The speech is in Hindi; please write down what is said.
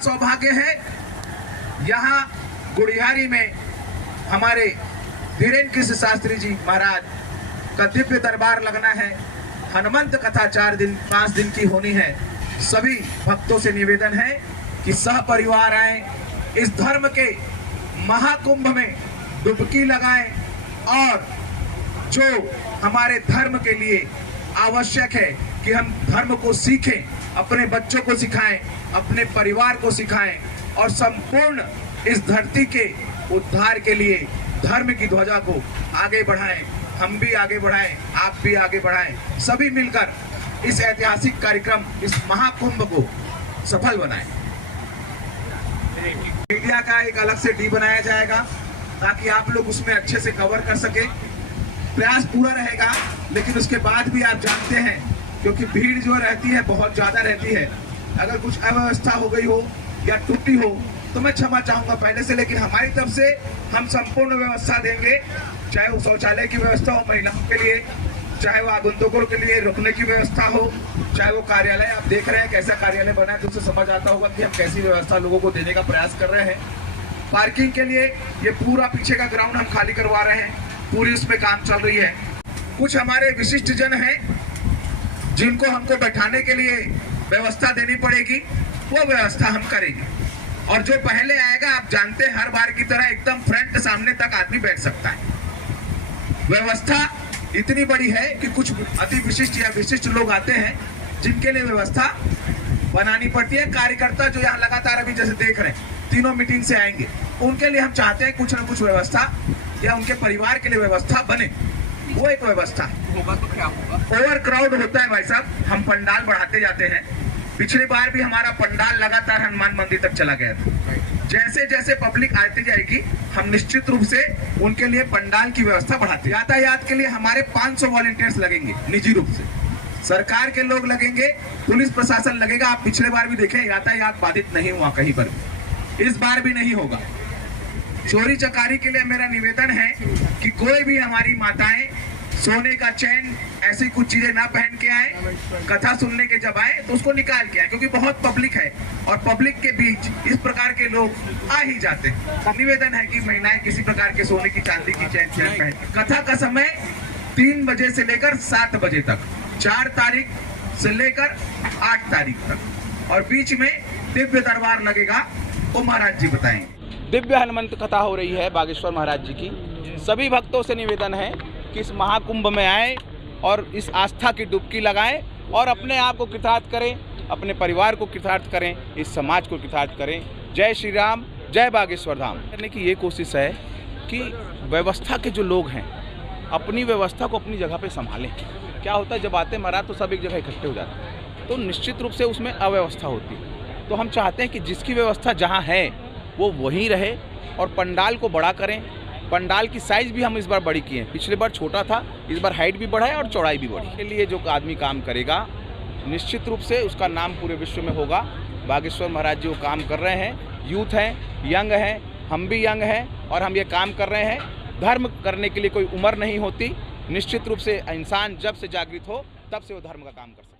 सौभाग्य है, यहाँ गुड़ियारी में हमारे धीरेन्द्र कृष्ण शास्त्री जी महाराज का दिव्य दरबार लगना है। हनुमंत कथा 5 दिन की होनी है। सभी भक्तों से निवेदन है कि सह परिवार आए, इस धर्म के महाकुंभ में डुबकी लगाएं और जो हमारे धर्म के लिए आवश्यक है कि हम धर्म को सीखें, अपने बच्चों को सिखाएं, अपने परिवार को सिखाएं और संपूर्ण इस धरती के उद्धार के लिए धर्म की ध्वजा को आगे बढ़ाएं। हम भी आगे बढ़ाएं, आप भी आगे बढ़ाएं, सभी मिलकर इस ऐतिहासिक कार्यक्रम, इस महाकुंभ को सफल बनाएं। मीडिया का एक अलग से डी बनाया जाएगा ताकि आप लोग उसमें अच्छे से कवर कर सके। प्रयास पूरा रहेगा, लेकिन उसके बाद भी आप जानते हैं क्योंकि भीड़ जो रहती है बहुत ज्यादा रहती है, अगर कुछ अव्यवस्था हो गई हो या टूटी हो तो मैं क्षमा चाहूंगा पहले से, लेकिन हमारी तरफ से हम संपूर्ण व्यवस्था देंगे, चाहे वो शौचालय की व्यवस्था हो महिलाओं के लिए, चाहे वो आगंतुकों के लिए रुकने की व्यवस्था हो, चाहे वो कार्यालय, आप देख रहे हैं कैसा कार्यालय बना है तो उससे समझ आता होगा कि हम कैसी व्यवस्था लोगों को देने का प्रयास कर रहे हैं। पार्किंग के लिए ये पूरा पीछे का ग्राउंड हम खाली करवा रहे हैं, पूरी उसमें काम चल रही है। कुछ हमारे विशिष्ट जन हैं जिनको हमको बैठाने के लिए व्यवस्था देनी पड़ेगी, वो व्यवस्था हम करेंगे। और जो पहले आएगा, आप जानते हैं हर बार की तरह एकदम फ्रंट सामने तक आदमी बैठ सकता है। व्यवस्था इतनी बड़ी है कि कुछ अति विशिष्ट या विशिष्ट लोग आते हैं जिनके लिए व्यवस्था बनानी पड़ती है। कार्यकर्ता जो यहाँ लगातार अभी जैसे देख रहे हैं तीनों मीटिंग से आएंगे, उनके लिए हम चाहते हैं कुछ न कुछ व्यवस्था या उनके परिवार के लिए व्यवस्था बने, वो एक व्यवस्था होगा। तो क्या होगा? ओवर क्राउड होता है भाई साहब, हम पंडाल बढ़ाते जाते हैं। पिछली बार भी हमारा पंडाल लगातार हनुमान मंदिर तक चला गया था। जैसे जैसे पब्लिक आती जाएगी हम निश्चित रूप से उनके लिए पंडाल की व्यवस्था बढ़ाते। यातायात के लिए हमारे 500 वॉलंटियर्स लगेंगे निजी रूप से, सरकार के लोग लगेंगे, पुलिस प्रशासन लगेगा। आप पिछले बार भी देखें यातायात बाधित नहीं हुआ कहीं पर भी, इस बार भी नहीं होगा। चोरी चकारी के लिए मेरा निवेदन है कि कोई भी हमारी माताएं सोने का चैन ऐसी कुछ चीजें ना पहन के आए, कथा सुनने के जब आए तो उसको निकाल के आए, क्योंकि बहुत पब्लिक है और पब्लिक के बीच इस प्रकार के लोग आ ही जाते हैं। निवेदन है कि महिलाएं किसी प्रकार के सोने की चांदी की चैन पहन। कथा का समय 3 बजे से लेकर 7 बजे तक, 4 तारीख से लेकर 8 तारीख तक, और बीच में दिव्य दरबार लगेगा, वो महाराज जी बताएंगे। दिव्य हनुमंत कथा हो रही है बागेश्वर महाराज जी की। सभी भक्तों से निवेदन है कि इस महाकुंभ में आए और इस आस्था की डुबकी लगाएं और अपने आप को कृतार्थ करें, अपने परिवार को कृतार्थ करें, इस समाज को कृतार्थ करें। जय श्री राम, जय बागेश्वर धाम। करने की ये कोशिश है कि व्यवस्था के जो लोग हैं अपनी व्यवस्था को अपनी जगह पे संभालें। क्या होता है, जब आते महाराज तो सब एक जगह इकट्ठे हो जाते हैं, तो निश्चित रूप से उसमें अव्यवस्था होती है। तो हम चाहते हैं कि जिसकी व्यवस्था जहाँ है वो वहीं रहे और पंडाल को बड़ा करें। पंडाल की साइज़ भी हम इस बार बड़ी किए हैं, पिछले बार छोटा था, इस बार हाइट भी बढ़ा है और चौड़ाई भी बढ़ी। के लिए जो आदमी काम करेगा निश्चित रूप से उसका नाम पूरे विश्व में होगा। बागेश्वर महाराज जी वो काम कर रहे हैं, यूथ हैं, यंग हैं, हम भी यंग हैं और हम ये काम कर रहे हैं। धर्म करने के लिए कोई उम्र नहीं होती। निश्चित रूप से इंसान जब से जागृत हो तब से वो धर्म का काम कर सकता है।